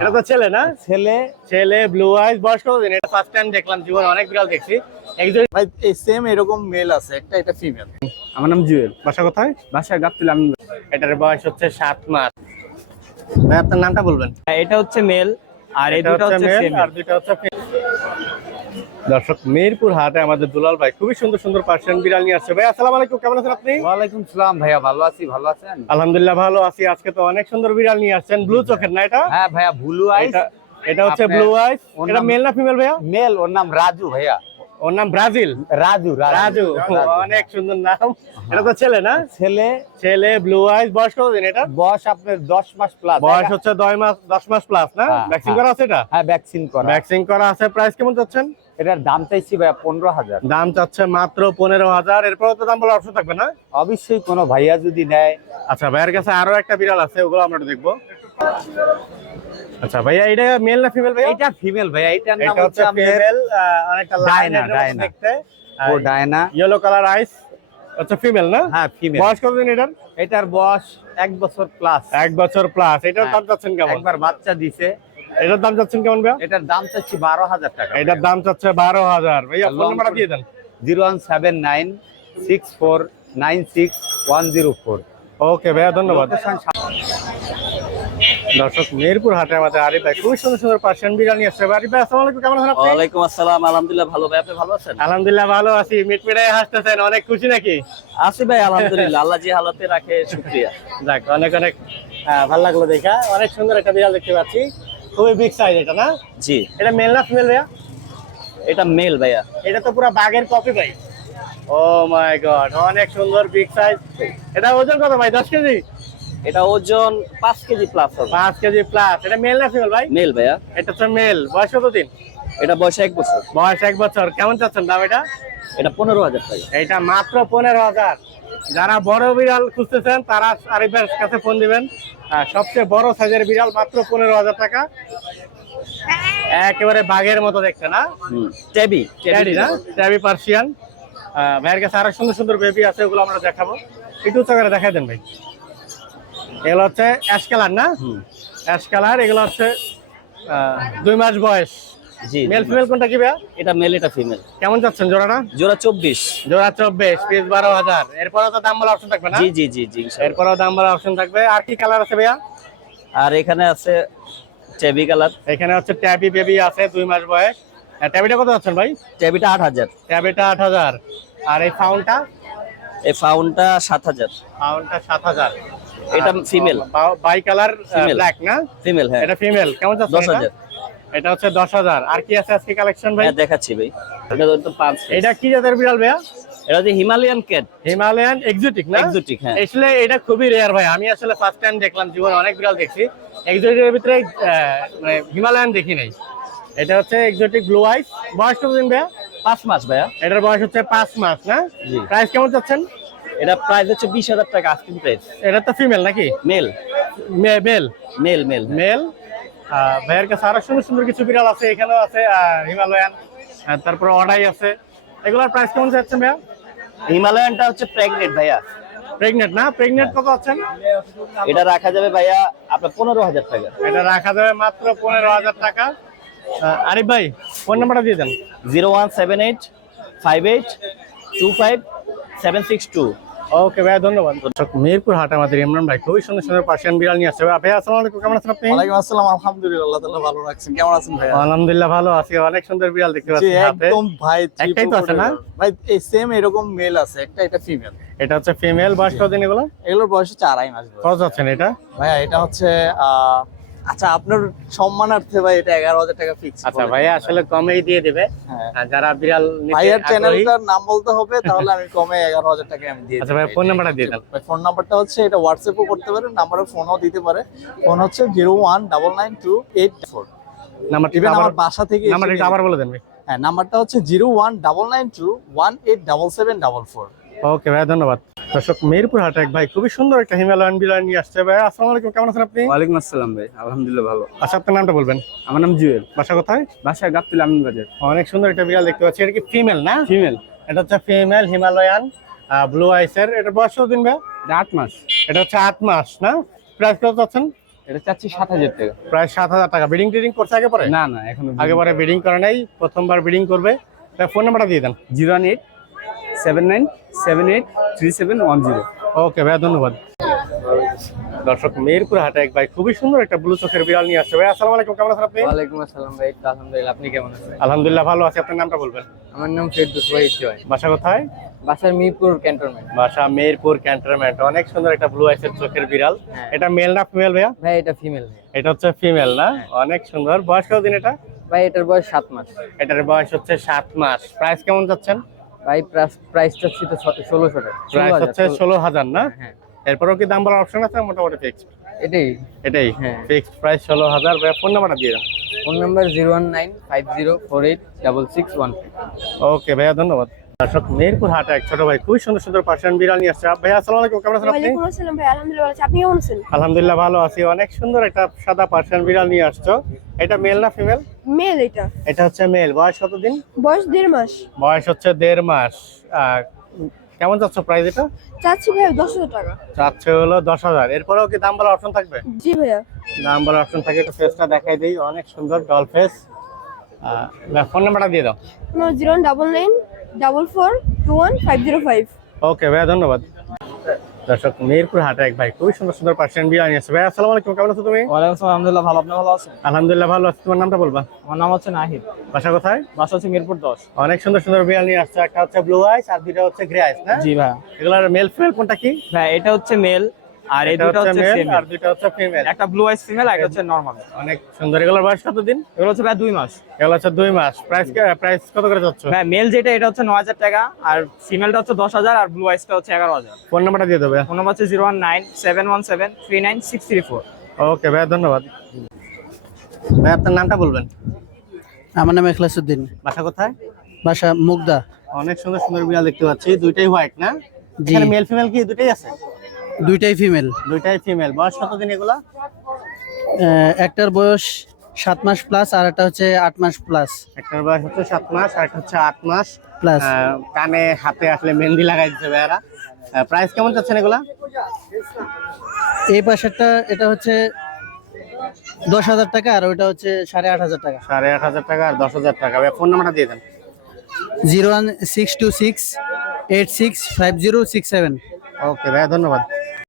এটা তো ছেলে না? ছেলে। ছেলে ব্লু আইস বয়স কতদিন এটা ফার্স্ট টাইম দেখলাম জীবনে অনেক বিড়াল দেখছি। একজন ভাই এই সেম এরকম মেল আছে একটা এটা ফিমেল আমার নাম জুয়েল। বাসা কোথায়? বাসায় গাবতুল আমি এটার বয়স হচ্ছে সাত মাস। ভাই আপনার নামটা বলবেন। এটা হচ্ছে মেল আর এই এটা দুটো হচ্ছে male আর দুটো হচ্ছে। দর্শক মিরপুর হাটে আমাদের দুলাল ভাই খুবই সুন্দর সুন্দর পার্সিয়ান বিড়াল নিয়ে আসছে। ভাই আসসালামু আলাইকুম কেমন আছেন আপনি? ওয়ালাইকুম সালাম ভাইয়া ভালো আছি ভালো আছেন? আলহামদুলিল্লাহ ভালো আছি। আজকে তো অনেক সুন্দর বিড়াল নিয়ে আসছেন ব্লু চোখের না এটা? হ্যাঁ ভাইয়া ভুলু আইস এটা হচ্ছে ব্লু আইস এটা মেল না ফিমেল ভাইয়া? মেল ওর নাম রাজু ভাইয়া। ওর নাম ব্রাজিল। রাজু রাজু। অনেক সুন্দর নাম। এটা তো ছেলে না? ছেলে। ছেলে ব্লু আইস বয়স কতদিন এটা? বয়স আপনার দশ মাস প্লাস বয়স হচ্ছে দশ মাস দশ মাস প্লাস না? হ্যাঁ, ভ্যাকসিন হ্যাঁ। করা আছে এটা? হ্যাঁ ভ্যাকসিন করা। ভ্যাকসিন করা আছে। প্রাইস কেমন চাচ্ছেন এটার দাম চাইছি ভাইয়া পনেরো হাজার। দাম চাচ্ছে মাত্র পনেরো হাজার। এরপর তো দাম বলার অপশন থাকবে না? অবশ্যই কোনো ভাইয়া যদি নেয়। আচ্ছা ভাইয়ের কাছে আরও একটা বিড়াল আছে ওগুলো আমরা দেখব। আচ্ছা ভাইয়া এটা মেল না ফিমেল ভাইয়া? এটা ফিমেল ভাইয়া এটার নাম এটা হচ্ছে ফিমেল লাইন ডায়না, ডায়না। দেখতে। ও ডায়না। ইয়েলো কালার আইস আচ্ছা ফিমেল না? হ্যাঁ ফিমেল বয়স কতদিন এটার? এটার বয়স এক বছর প্লাস এক বছর প্লাস এটার। দাম চাচ্ছেন কেমন? একবার বাচ্চা দিছে। এটার দাম চাচ্ছেন কেমন ভাইয়া? এটার দাম চাচ্ছি বারো হাজার টাকা। এটার দাম চাচ্ছে বারো হাজার। ভাইয়া ফোন নাম্বারটা দিয়ে দেন। Zero one seven nine six four nine six one zero four. Okay ভাইয়া ধন্যবাদ। দর্শক মিরপুর হাটে আমাদের আরিফ ভাই খুবই সুন্দর সুন্দর পার্সিয়ান বিরিয়ানি আসছে আরিফ ভাই আসসালামু আলাইকুম কেমন আছেন আপনি? ওয়ালাইকুম আসসালাম আলহামদুলিল্লাহ ভালো। ভাই আপনি ভালো আছেন? আলহামদুলিল্লাহ ভালো আছি। মিট মিটাই হাসতেছেন অনেক খুশি নাকি? আছি ভাই আলহামদুলিল্লাহ। আল্লাহ যে হালতে রাখে শুকরিয়া। যাক অনেক অনেক আহ, ভালো লাগল দেখা। অনেক সুন্দর একটা বিড়াল দেখতে পাচ্ছি। খুবই বিগ সাইজ এটা না? জি। এটা মেল না ফিমেল ভাইয়া? এটা মেল ভাইয়া। এটা তো পুরো বাঘের কপি ভাই। ও মাই গড অনেক সুন্দর বিগ সাইজ এটা ওজন কত ভাই দশ কেজি? এটা ওজন পাঁচ কেজি প্লাস হবে। পাঁচ কেজি প্লাস এটা মেল না ফিমেল ভাই? মেল ভাইয়া। এটা তো মেল বয়স কত দিন? এটা বয়স এক বছর। বয়স এক বছর। কেমন চাচ্ছেন দাম এটা? এটা পনেরো হাজার টাকা। এটা মাত্র পনেরো হাজার। যারা বড় বিড়াল খুঁজতেছেন তারা আরিফের কাছে ফোন দিবেন। আহ, সবচেয়ে বড় সাইজের বিড়াল মাত্র পনেরো হাজার টাকা। একেবারে বাঘের মতো দেখতে না? টেবি টেবি না? Tabby Persian. ভাইয়ের কাছে আরও সুন্দর সুন্দর বেবি আছে ওগুলো আমরা দেখাবো। একটু উচ্চ করে দেখাই দেন ভাই। এগুলো হচ্ছে অ্যাশ কালার না? অ্যাশ কালার এগুলো হচ্ছে দুই মাস বয়স। জি মেল ফিমেল কোনটা কি ভাইয়া? এটা মেল এটা ফিমেল কেমন যাচ্ছেন জোড়াটা? জোড়া চব্বিশ। জোড়া চব্বিশ পিস বারো হাজার। এরপরে তো দাম বলার অপশন থাকবে না? জি জি জি জি। এরপরেও দাম বলার অপশন থাকবে। আর কি কালার আছে ভাইয়া? আর এখানে আছে টেবি কালার এখানে হচ্ছে ট্যাবি বেবি আছে দুই মাস বয়স। ট্যাবিটা কত যাচ্ছেন ভাই? আট হাজার। ট্যাবিটা আট হাজার। আর এই ফাউন্ডটা এই ফাউনটা সাত হাজার। ফাউন্ডটা সাত হাজার। এটা female। Bicolour. ব্ল্যাক না? ফিমেল হ্যাঁ। এটা ফিমেল কেমন যাচ্ছে দশ হাজার। এটা হচ্ছে দশ হাজার। আর কি আছে আজকে কালেকশন ভাই? হ্যাঁ দেখাচ্ছি ভাই। এটা তো পাঁচ এটা কি জাতের বিড়াল ভাইয়া? এটা হচ্ছে হিমালয়ান ক্যাট হিমালয়ান এক্সোটিক না? এক্সোটিক হ্যাঁ। আসলে এটা খুবই রেয়ার ভাই। আমি আসলে ফার্স্ট টাইম দেখলাম জীবনে অনেক বিড়াল দেখছি। এক্সোটিকের ভিতরে মানে হিমালয়ান দেখি নাই। এটা হচ্ছে এক্সোটিক ব্লু আইস বয়স কতদিন ভাইয়া? পাঁচ মাস ভাইয়া। এটার বয়স হচ্ছে পাঁচ মাস না। প্রাইস কেমন চাচ্ছেন? এটা প্রাইস হচ্ছে বিশ হাজার টাকা আস্কিং প্রাইস এটা তো ফিমেল নাকি? Male male male male male ভাইয়ের কাছে আরও সুন্দর সুন্দর কিছু বিড়াল আছে এখানেও আছে হিমালয়ান তারপর অডাই আছে। এগুলোর প্রাইস কেমন যাচ্ছেন ভাইয়া? হিমালয়ানটা হচ্ছে প্রেগনেন্ট ভাইয়া। প্রেগনেন্ট না? প্রেগনেন্ট কত আছেন? এটা রাখা যাবে ভাইয়া আপনার পনেরো হাজার টাকা। এটা রাখা যাবে মাত্র পনেরো হাজার টাকা। আরিফ ভাই ফোন নাম্বারটা দিয়ে দেন। Zero one seven eight five eight two five seven six two. Okay ভাই ধন্যবাদ। দর্শক, মিরপুর হাট আমাদের ইমরান ভাই খুবই সুন্দর সুন্দর পার্সিয়ান বিড়াল নিয়ে আসছে। ভাই আসসালামু আলাইকুম কেমন আছেন আপনি? ওয়ালাইকুম আসসালাম আলহামদুলিল্লাহ আল্লাহ তাআলা ভালো রাখছেন। কেমন আছেন ভাই আলহামদুলিল্লাহ ভালো আছি। অনেক সুন্দর বিড়াল দেখতে পাচ্ছি। একদম ভাই একটাই তো আছে না? ভাই এই সেম এরকম মেল আছে একটা এটা ফিমেল এটা হচ্ছে ফিমেল বয়স কতদিন এগুলো? এগুলোর বয়স হচ্ছে আড়াই মাস বয়স। কত যাচ্ছেন এটা? ভাইয়া এটা হচ্ছে আহ, আচ্ছা আপনার সম্মানার্থে ভাই এটা এগারো হাজার টাকা ফিক্স আচ্ছা ভাইয়া আসলে কমেই দিয়ে দিবে। হ্যাঁ। যারা বিড়াল ভাইয়ার চ্যানেলটার নাম বলতে হবে তাহলে আমি কমে এগারো হাজার টাকা আমি দিয়ে আচ্ছা ভাই ফোন নাম্বারটা দিয়ে দেন। ফোন নাম্বারটা হচ্ছে এটা হোয়াটসঅ্যাপও করতে পারে নাম্বারে ফোনও দিতে পারে। ফোন হচ্ছে zero one double nine two eight four. নাম্বারটা ইভেন আমার বাসা থেকে নাম্বারটা আবার বলে দেন ভাই। হ্যাঁ নাম্বারটা হচ্ছে zero one double nine two one eight double seven double four. Okay ভাই ধন্যবাদ। দর্শক মিরপুর হাটে এক ভাই খুবই সুন্দর একটা হিমালয়ান বিড়াল নিয়ে আসছে। ভাই আসসালামু আলাইকুম কেমন আছেন আপনি? ওয়ালাইকুম আসসালাম ভাই আলহামদুলিল্লাহ ভালো। আচ্ছা আপনার নামটা বলবেন? আমার নাম জুয়েল। বাসা কোথায়? বাসায় গাবতুল আমিন বাজার অনেক সুন্দর একটা বিড়াল দেখতে পাচ্ছি। এটা কি ফিমেল না? ফিমেল। এটা হচ্ছে ফিমেল হিমালয়ান ব্লু আইসের। এটা বয়স দিন ভাই এটা আট মাস। এটা হচ্ছে আট মাস না? প্রাইস কত চাচ্ছেন? এটা চাচ্ছি সাত হাজার টাকা। প্রায় সাত হাজার টাকা। বিডিং টিডিং করছে আগে পরে? না না এখন আগে পরে বিডিং করে নাই প্রথমবার বিডিং করবে। ফোন নাম্বারটা দিয়ে দেন। Zero eight seven nine seven eight three seven one zero. Okay ভাইয়া ধন্যবাদ। দর্শক মেহেরপুর হাটে এক ভাই খুবই সুন্দর একটা ব্লু চোখের বিড়াল নিয়ে আসছে। ভাই আসসালামু আলাইকুম কেমন আছেন আপনি? ওয়ালাইকুম আসসালাম ভাই আলহামদুলিল্লাহ আপনি কেমন আছেন? আলহামদুলিল্লাহ ভালো আছি। আপনার নামটা বলবেন? আমার নাম ফেরদুস ওয়াহিদ জয়। বাসা কোথায়? বাসার মিরপুর ক্যান্টনমেন্ট। বাসা মেহেরপুর ক্যান্টনমেন্ট। অনেক সুন্দর একটা ব্লু আইসের চোখের বিড়াল। হ্যাঁ। এটা মেল না ফিমেল ভাইয়া? ভাই এটা ফিমেল এটা হচ্ছে ফিমেল না? অনেক সুন্দর। বয়স কতদিন এটা? ভাই এটার বয়স সাত মাস। এটার বয়স হচ্ছে সাত মাস। প্রাইস কেমন যাচ্ছেন? ভাই প্রাইস ছিল ষোলোশো টাকা। প্রাইস হচ্ছে ষোলো হাজার না? হ্যাঁ এরপরেও কি দাম বলার অপশন আছে? মোটামুটি ফিক্সড এটাই। এটাই। হ্যাঁ। ফিক্সড প্রাইস ষোলো হাজার ফোন নাম্বারটা দিয়ে দেন phone number zero one nine five zero four eight double six one okay ভাইয়া ধন্যবাদ। দর্শক মেহেরপুর হাটে এক ছোট ভাই খুবই সুন্দর সুন্দর পার্সিয়ান বিড়াল নিয়ে আসছে। ভাইয়া আসসালামু আলাইকুম কেমন আছেন আপনি? ভাই আলহামদুলিল্লাহ ভালো আছি। আপনি কেমন আছেন? আলহামদুলিল্লাহ ভালো আছি। অনেক সুন্দর একটা সাদা পার্সিয়ান বিড়াল নিয়ে আসছো। এটা মেল না ফিমেল? মেল এটা। এটা হচ্ছে মেল। বয়স কতদিন বয়স দেড় মাস। বয়স হচ্ছে দেড় মাস। কেমন যাচ্ছ প্রাইস এটা? চাচ্ছি ভাই দশ হাজার টাকা। চাচ্ছে হলো দশ হাজার। এরপরেও কি দাম বলার অপশন থাকবে? জি ভাইয়া। দাম বলার অপশন থাকে একটু ফেসটা দেখাই দিই। অনেক সুন্দর ডল ফেস ফোন নাম্বারটা দিয়ে দাও। Zero double nine double four two one five zero five. Okay ভাইয়া ধন্যবাদ। দর্শক মিরপুর হাটে এক ভাই খুবই সুন্দর সুন্দর পার্সিয়ান বিরিয়ানি আছে। ভাই আসসালামু আলাইকুম কেমন আছো তুমি? ওয়ালাইকুম আসসালাম আলহামদুলিল্লাহ ভালো। আপনি ভালো আছেন? আলহামদুলিল্লাহ ভালো আছি। তোমার নামটা বলবা? আমার নাম হচ্ছে নাহিদ। বাসা কোথায়? বাসা হচ্ছে মিরপুর দশ। অনেক সুন্দর সুন্দর বিরিয়ানি আসছে একটা হচ্ছে ব্লু আইস আর দুইটা হচ্ছে গ্রে আইস না? জি ভাই এগুলার মেল ফিমেল কোনটা কি? ভাই এটা হচ্ছে মেল আর এই এটা দুটো হচ্ছে মেল ফিমেল আর দুইটা হচ্ছে ফিমেল একটা ব্লু আইস ফিমেল আর একটা হচ্ছে নরমাল অনেক সুন্দর। এগুলোর বয়স কত দিন? এগুলো হচ্ছে ভাই দুই মাস। এগুলো হচ্ছে দুই মাস। প্রাইস প্রাইস কত করে যাচ্ছ? ভাই মেল যেটা এটা হচ্ছে নয় হাজার টাকা আর ফিমেলটা হচ্ছে দশ হাজার আর ব্লু আইসটা হচ্ছে এগারো হাজার। ফোন নাম্বারটা দিয়ে দেবে। ফোন নম্বর হচ্ছে zero one nine seven one seven three nine six three four okay ভাই ধন্যবাদ। ভাই আপনার নামটা বলবেন? আমার নাম এখলাসুদ্দিন। বাসা কোথায়? বাসা মুগদা। অনেক সুন্দর সুন্দর বিড়াল দেখতে পাচ্ছি। দুইটাই হোয়াইট না? জি। মেল ফিমেল কি দুইটাই আছে? দুইটাই ফিমেল দুইটাই ফিমেল বয়স কতদিন এগুলা? একটার বয়স সাত মাস প্লাস আর একটা হচ্ছে আট মাস প্লাস একটার বয়স হচ্ছে সাত মাস আর একটা হচ্ছে আট মাস। প্লাস কানে হাতে আসলে মেহেন্দি লাগাই দিচ্ছে ভাইয়ারা। প্রাইস কেমন যাচ্ছেন এগুলা? এই পাশেরটা এটা হচ্ছে দশ হাজার টাকা আর ওইটা হচ্ছে সাড়ে আট হাজার টাকা। সাড়ে আট হাজার টাকা আর দশ হাজার টাকা। ফোন নাম্বারটা দিয়ে দেন। Zero one six two six eight six five zero six seven. Okay ভাইয়া ধন্যবাদ।